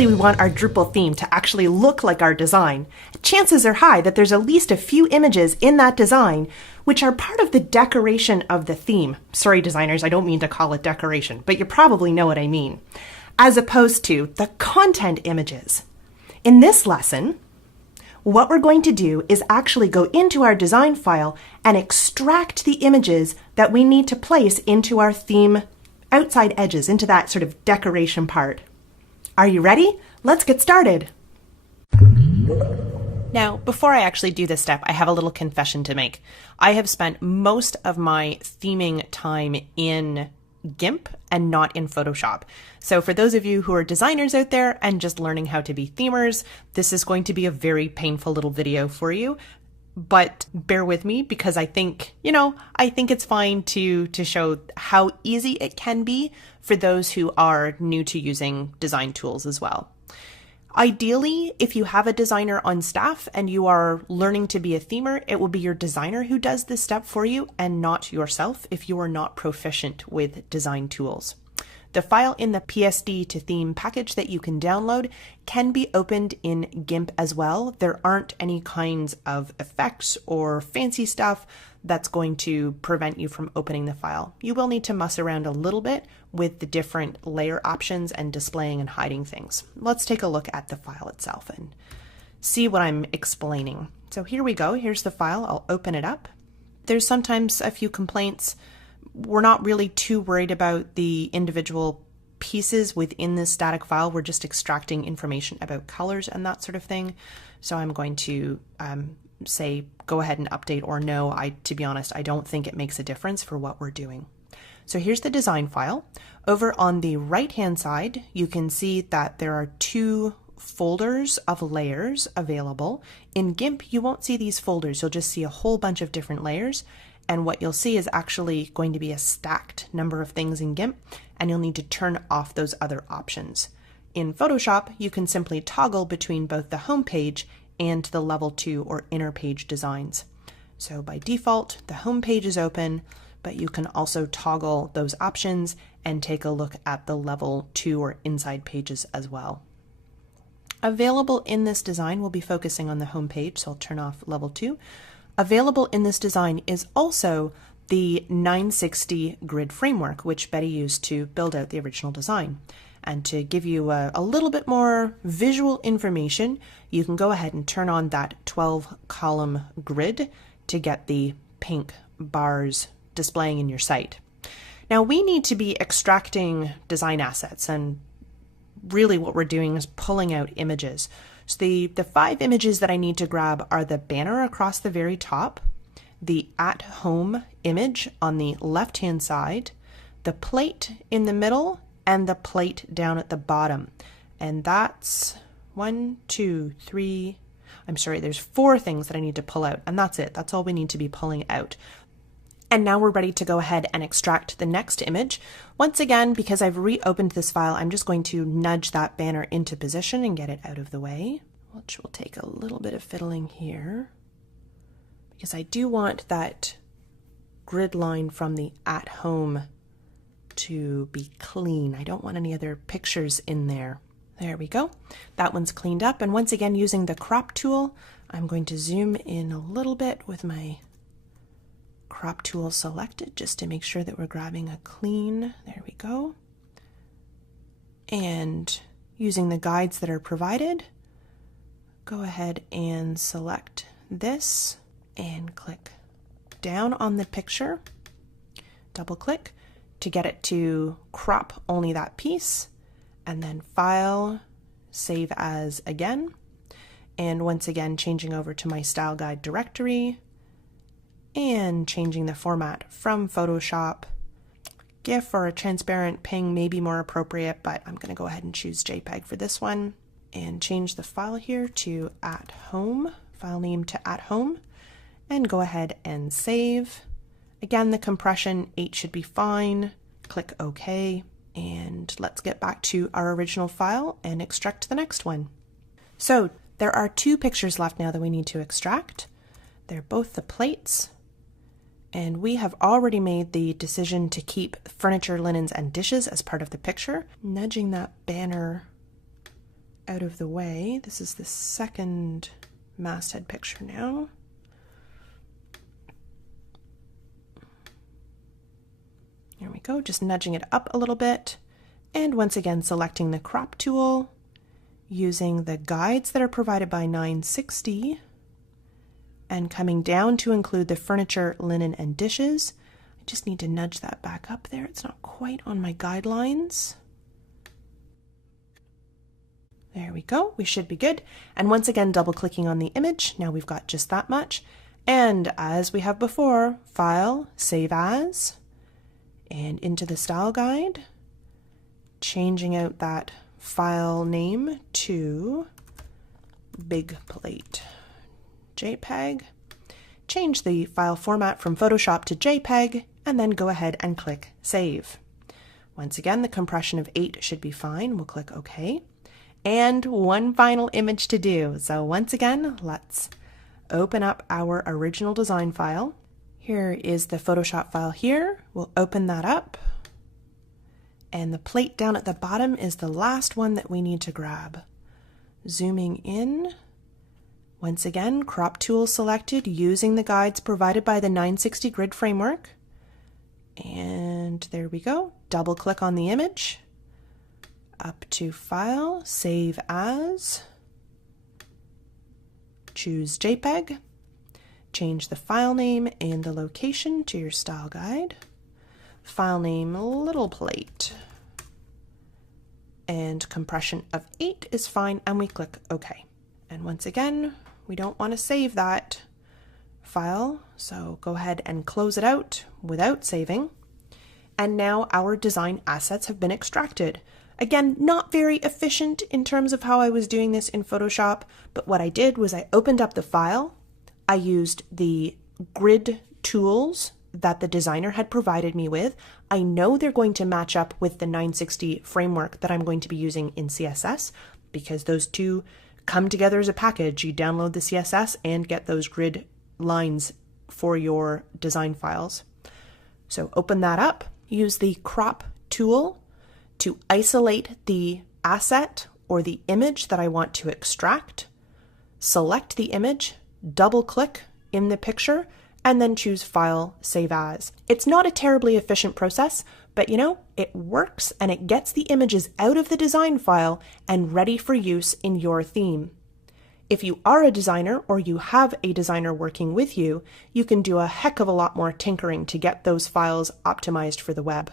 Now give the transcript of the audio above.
Obviously, we want our Drupal theme to actually look like our design. Chances are high that there's at least a few images in that design which are part of the decoration of the theme. Sorry, designers, I don't mean to call it decoration, but you probably know what I mean. As opposed to the content images. In this lesson, what we're going to do is actually go into our design file and extract the images that we need to place into our theme outside edges, into that sort of decoration part. Are you ready? Let's get started. Now, before I actually do this step, I have a little confession to make. I have spent most of my theming time in GIMP and not in Photoshop. So for those of you who are designers out there and just learning how to be themers, this is going to be a very painful little video for you. But bear with me because I think it's fine to show how easy it can be for those who are new to using design tools as well. Ideally, if you have a designer on staff and you are learning to be a themer, it will be your designer who does this step for you and not yourself if you are not proficient with design tools. The file in the PSD to theme package that you can download can be opened in GIMP as well. There aren't any kinds of effects or fancy stuff that's going to prevent you from opening the file. You will need to muss around a little bit with the different layer options and displaying and hiding things. Let's take a look at the file itself and see what I'm explaining. So here we go. Here's the file. I'll open it up. There's sometimes a few complaints. We're not really too worried about the individual pieces within this static file. We're just extracting information about colors and that sort of thing. So I'm going to say go ahead and update or no. To be honest, I don't think it makes a difference for what we're doing. So here's the design file. Over on the right-hand side, you can see that there are two folders of layers available. In GIMP, you won't see these folders. You'll just see a whole bunch of different layers. And what you'll see is actually going to be a stacked number of things in GIMP, and you'll need to turn off those other options. In Photoshop, you can simply toggle between both the home page and the level 2 or inner page designs. So by default, the home page is open, but you can also toggle those options and take a look at the level 2 or inside pages as well. Available in this design, we'll be focusing on the home page, so I'll turn off level 2. Available in this design is also the 960 grid framework, which Betty used to build out the original design. And to give you a little bit more visual information, you can go ahead and turn on that 12-column grid to get the pink bars displaying in your site. Now we need to be extracting design assets, and really what we're doing is pulling out images. So the 5 images that I need to grab are the banner across the very top, the at home image on the left-hand side, the plate in the middle, and the plate down at the bottom. And that's there's 4 things that I need to pull out, and that's it. That's all we need to be pulling out. And now we're ready to go ahead and extract the next image. Once again, because I've reopened this file, I'm just going to nudge that banner into position and get it out of the way, which will take a little bit of fiddling here, because I do want that grid line from the at home to be clean. I don't want any other pictures in there. There we go. That one's cleaned up. And once again, using the crop tool, I'm going to zoom in a little bit with my crop tool selected just to make sure that we're grabbing a clean. There we go. And using the guides that are provided, go ahead and select this and click down on the picture, double click to get it to crop only that piece, and then File, Save As again. And once again, changing over to my style guide directory and changing the format from Photoshop. GIF or a transparent ping may be more appropriate, but I'm going to go ahead and choose JPEG for this one and change the file here to at home, file name to at home, and go ahead and save. Again, the compression 8 should be fine. Click OK, and let's get back to our original file and extract the next one. So there are 2 pictures left now that we need to extract. They're both the plates, and we have already made the decision to keep furniture, linens, and dishes as part of the picture. Nudging that banner out of the way. This is the second masthead picture now. There we go, just nudging it up a little bit. And once again, selecting the crop tool, using the guides that are provided by 960, and coming down to include the furniture, linen, and dishes. I just need to nudge that back up there. It's not quite on my guidelines. There we go, we should be good. And once again, double clicking on the image. Now we've got just that much. And as we have before, File, Save As, and into the style guide, changing out that file name to Big Plate JPEG. Change the file format from Photoshop to JPEG, and then go ahead and click Save. Once again, the compression of 8 should be fine. We'll click OK. And one final image to do. So once again, let's open up our original design file. Here is the Photoshop file here. We'll open that up. And the plate down at the bottom is the last one that we need to grab. Zooming in. Once again, crop tool selected using the guides provided by the 960 grid framework. And there we go. Double click on the image. Up to File, Save As, choose JPEG, change the file name and the location to your style guide, file name Little Plate, and compression of 8 is fine, and we click OK. And once again, we don't want to save that file, so go ahead and close it out without saving. And now our design assets have been extracted. Again, not very efficient in terms of how I was doing this in Photoshop, but what I did was I opened up the file, I used the grid tools that the designer had provided me with. I know they're going to match up with the 960 framework that I'm going to be using in CSS, because those two come together as a package. You download the CSS and get those grid lines for your design files. So open that up, use the crop tool to isolate the asset or the image that I want to extract, select the image, double click in the picture, and then choose File, Save As. It's not a terribly efficient process, but you know, it works and it gets the images out of the design file and ready for use in your theme. If you are a designer or you have a designer working with you, you can do a heck of a lot more tinkering to get those files optimized for the web.